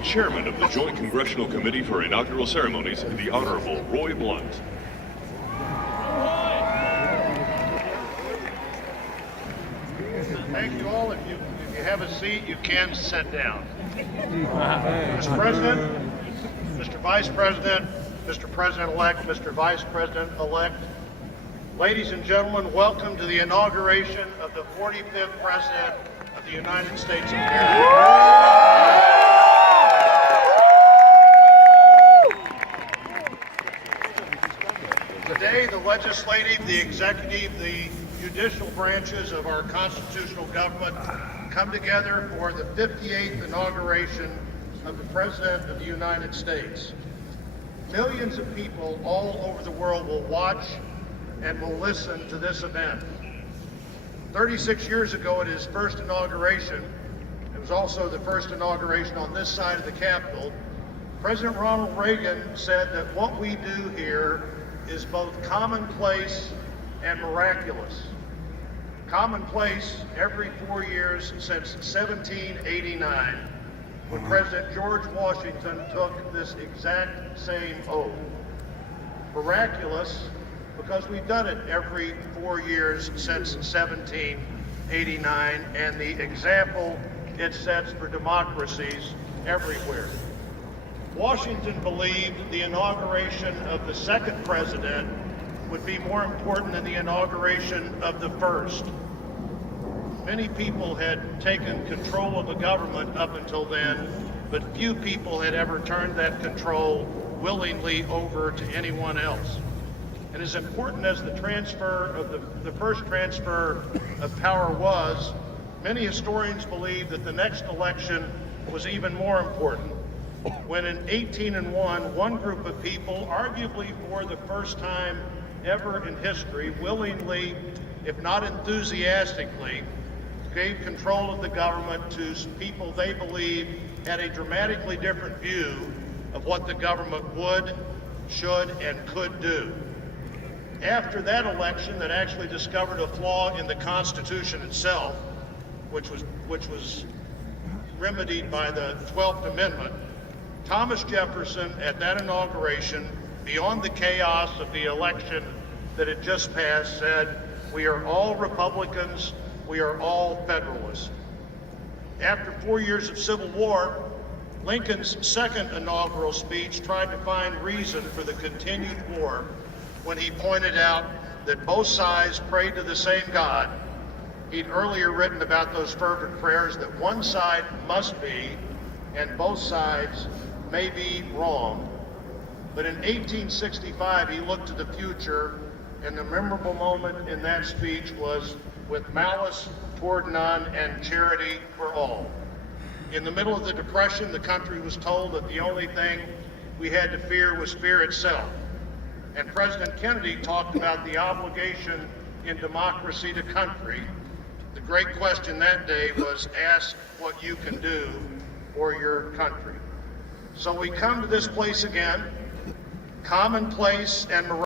the chairman of the Joint Congressional Committee for Inaugural Ceremonies, the Honorable Roy Blunt. Thank you all. If you have a seat, you can sit down. Mr. President, Mr. Vice President, Mr. President-elect, Mr. Vice President-elect, ladies and gentlemen, welcome to the inauguration of the 45th President of the United States of America. Today, the legislative, the executive, the judicial branches of our constitutional government come together for the 58th inauguration of the President of the United States. Millions of people all over the world will watch and will listen to this event. 36 years ago at his first inauguration, it was also the first inauguration on this side of the Capitol, President Ronald Reagan said that what we do here is both commonplace and miraculous. Commonplace every 4 years since 1789, when President George Washington took this exact same oath. Miraculous because we've done it every 4 years since 1789, and the example it sets for democracies everywhere. Washington believed the inauguration of the second president would be more important than the inauguration of the first. Many people had taken control of the government up until then, but few people had ever turned that control willingly over to anyone else. And as important as the transfer of the first transfer of power was, many historians believe that the next election was even more important, when in 1801, one group of people, arguably for the first time ever in history, willingly, if not enthusiastically, gave control of the government to people they believed had a dramatically different view of what the government would, should, and could do. After that election that actually discovered a flaw in the Constitution itself, which was remedied by the 12th Amendment, Thomas Jefferson at that inauguration, beyond the chaos of the election that had just passed, said, "We are all Republicans, we are all Federalists." After 4 years of civil war, Lincoln's second inaugural speech tried to find reason for the continued war when he pointed out that both sides prayed to the same God. He'd earlier written about those fervent prayers that one side must be and both sides may be wrong. But in 1865, he looked to the future, and the memorable moment in that speech was, "With malice toward none and charity for all." In the middle of the Depression, the country was told that the only thing we had to fear was fear itself. And President Kennedy talked about the obligation in democracy to country. The great question that day was, ask what you can do for your country. So we come to this place again, commonplace and miraculous.